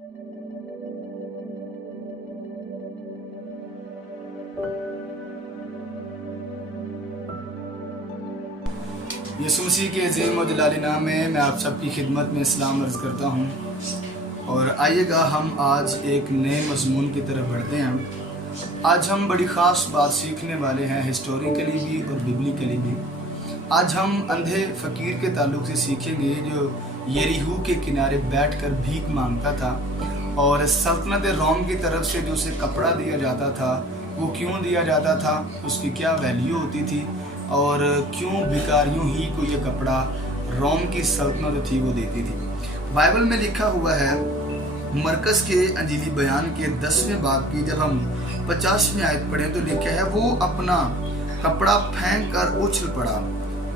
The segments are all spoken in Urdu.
یسوع مسیح کے عظیم و جلالی نام میں میں آپ سب کی خدمت میں اسلام عرض کرتا ہوں، اور آئیے گا ہم آج ایک نئے مضمون کی طرف بڑھتے ہیں۔ آج ہم بڑی خاص بات سیکھنے والے ہیں، ہسٹوریکلی بھی اور ببلیکلی بھی۔ آج ہم اندھے فقیر کے تعلق سے سیکھیں گے جو یریہو کے کنارے بیٹھ کر بھیک مانگتا تھا، اور سلطنت روم کی طرف سے جو اسے کپڑا دیا جاتا تھا وہ کیوں دیا جاتا تھا، اس کی کیا ویلیو ہوتی تھی، اور کیوں بھکاریوں ہی کو یہ کپڑا روم کی سلطنت تھی وہ دیتی تھی۔ بائبل میں لکھا ہوا ہے، مرکز کے انجیلی بیان کے 10ویں باب کی جب ہم 50ویں آیت پڑھیں تو لکھا ہے، وہ اپنا کپڑا پھینک کر اچھل پڑا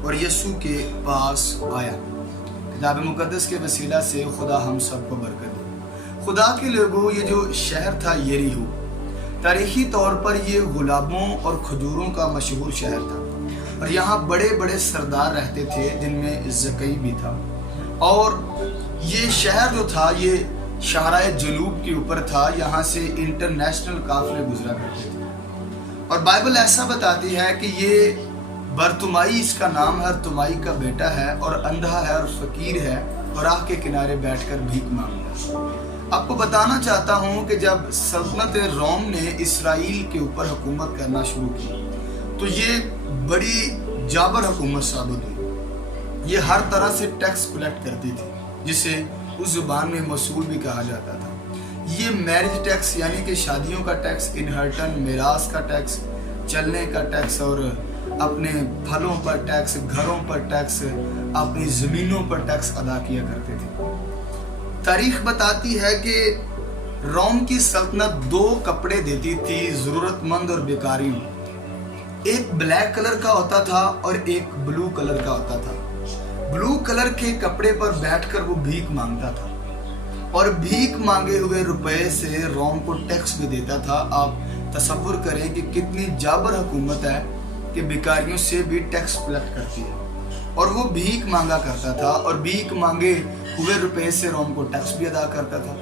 اور یسوع کے پاس آیا۔ کتاب مقدس کے وسیلہ سے خدا ہم سب کو برکت دے۔ خدا کے لوگوں، یہ جو شہر تھا یریہو، تاریخی طور پر یہ گلابوں اور کھجوروں کا مشہور شہر تھا، اور یہاں بڑے بڑے سردار رہتے تھے جن میں زکی بھی تھا، اور یہ شہر جو تھا یہ شاہراہ جنوب کے اوپر تھا، یہاں سے انٹرنیشنل قافلے گزرا کرتے تھے۔ اور بائبل ایسا بتاتی ہے کہ یہ برتمائی اس کا نام ہے، تمائی کا بیٹا ہے، اور اندھا ہے اور فقیر ہے، اور راہ کے کنارے بیٹھ کر بھیک مانگتا۔ آپ کو بتانا چاہتا ہوں کہ جب سلطنت روم نے اسرائیل کے اوپر حکومت کرنا شروع کی تو یہ بڑی جابر حکومت ثابت ہوئی۔ یہ ہر طرح سے ٹیکس کلیکٹ کرتی تھی، جسے اس زبان میں وصول بھی کہا جاتا تھا۔ یہ میرج ٹیکس یعنی کہ شادیوں کا ٹیکس، انہرٹن میراث کا ٹیکس، چلنے کا ٹیکس، اور اپنے پھلوں پر ٹیکس، گھروں پر ٹیکس، اپنی زمینوں پر ٹیکس ادا کیا کرتے تھے۔ تاریخ بتاتی ہے کہ روم کی سلطنت 2 کپڑے دیتی تھی ضرورت مند اور بیکاریوں، ایک بلیک کلر کا ہوتا تھا اور ایک بلو کلر کا ہوتا تھا۔ بلو کلر کے کپڑے پر بیٹھ کر وہ بھیک مانگتا تھا، اور بھیک مانگے ہوئے روپے سے روم کو ٹیکس بھی دیتا تھا۔ آپ تصور کریں کہ کتنی جابر حکومت ہے کہ بیکاریوں سے بھی ٹیکس کلیکٹ کرتی ہے، اور وہ بھیک مانگا کرتا تھا، اور بھیک مانگے ہوئے روپے سے روم کو ٹیکس بھی ادا کرتا تھا۔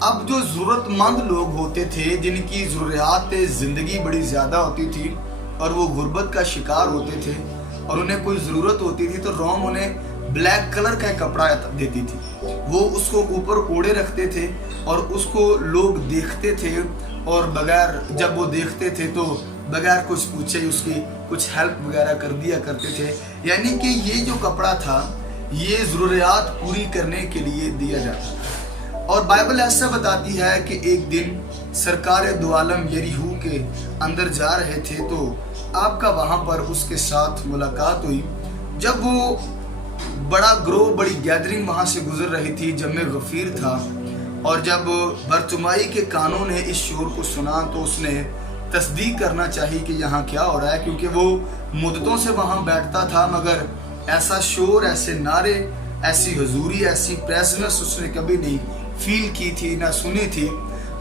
اب جو ضرورت مند لوگ ہوتے تھے، جن کی ضروریات زندگی بڑی زیادہ ہوتی تھی اور وہ غربت کا شکار ہوتے تھے اور انہیں کوئی ضرورت ہوتی تھی، تو روم انہیں بلیک کلر کا کپڑا دیتی تھی۔ وہ اس کو اوپر اوڑے رکھتے تھے اور اس کو لوگ دیکھتے تھے، اور جب وہ دیکھتے تھے تو بغیر کچھ پوچھے اس کی کچھ ہیلپ وغیرہ کر دیا کرتے تھے۔ یعنی کہ یہ جو کپڑا تھا یہ ضروریات پوری کرنے کے لیے دیا جاتا تھا۔ اور بائبل ایسا بتاتی ہے کہ ایک دن سرکار دو عالم یریہو کے اندر جا رہے تھے تو آپ کا وہاں پر اس کے ساتھ ملاقات ہوئی۔ جب وہ بڑا گروہ، بڑی گیدرنگ وہاں سے گزر رہی تھی، جمع غفیر تھا، اور جب برتمائی کے کانوں نے اس شور کو سنا تو اس نے تصدیق کرنا چاہیے کہ یہاں کیا ہو رہا ہے، کیونکہ وہ مدتوں سے وہاں بیٹھتا تھا مگر ایسا شور، ایسے نعرے، ایسی حضوری، ایسی پریزنس اس نے کبھی نہیں فیل کی تھی، نہ سنی تھی۔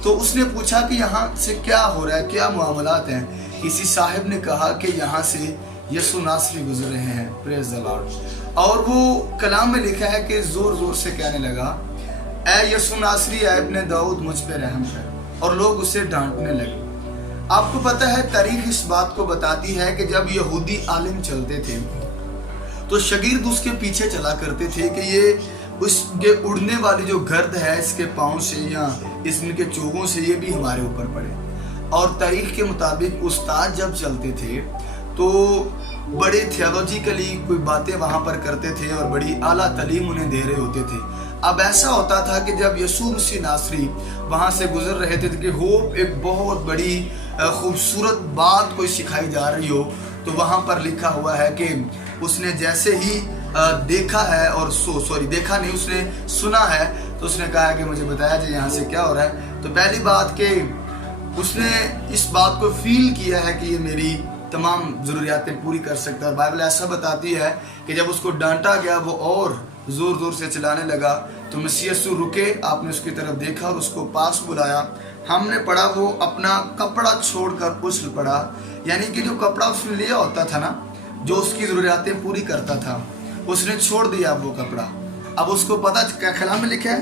تو اس نے پوچھا کہ یہاں سے کیا ہو رہا ہے، کیا معاملات ہیں۔ کسی صاحب نے کہا کہ یہاں سے یسوع ناصری گزر رہے ہیں، پریز دی لارڈ۔ اور وہ کلام میں لکھا ہے کہ زور زور سے کہنے لگا، اے یسوع ناصری، اے ابن داؤد، مجھ پہ رحم کر، اور لوگ اسے ڈانٹنے لگے۔ آپ کو پتہ ہے تاریخ اس بات کو بتاتی ہے کہ جب یہودی عالم چلتے تھے تو شاگرد اس کے پیچھے چلا کرتے تھے کہ یہ اس کے اڑنے والی جو گرد ہے اس کے پاؤں سے یا اس کے چوگوں سے یہ بھی ہمارے اوپر پڑے۔ اور تاریخ کے مطابق استاد جب چلتے تھے تو بڑے تھیولوجیکلی کوئی باتیں وہاں پر کرتے تھے اور بڑی اعلیٰ تعلیم انہیں دے رہے ہوتے تھے۔ اب ایسا ہوتا تھا کہ جب یسوع مسیح ناصری وہاں سے گزر رہے تھے کہ ہوپ ایک بہت بڑی خوبصورت بات کوئی سکھائی جا رہی ہو، تو وہاں پر لکھا ہوا ہے کہ اس نے جیسے ہی دیکھا ہے، اور دیکھا نہیں، اس نے سنا ہے، تو اس نے کہا ہے کہ مجھے بتایا جائے یہاں سے کیا ہو رہا ہے۔ تو پہلی بات کہ اس نے اس بات کو فیل کیا ہے کہ یہ میری تمام ضروریاتیں پوری کر سکتا ہے۔ اور بائبل ایسا بتاتی ہے کہ جب اس کو ڈانٹا گیا وہ اور زور زور سے چلانے لگا، تو مسیح یسوع رکے، آپ نے اس کی طرف دیکھا اور اس کو پاس بلایا۔ ہم نے پڑھا وہ اپنا کپڑا چھوڑ کر اچھل پڑا، یعنی کہ جو کپڑا اس نے لیا ہوتا تھا نا، جو اس کی ضروریاتیں پوری کرتا تھا، اس نے چھوڑ دیا وہ کپڑا۔ اب اس کو پتہ کیا کلام میں لکھا ہے،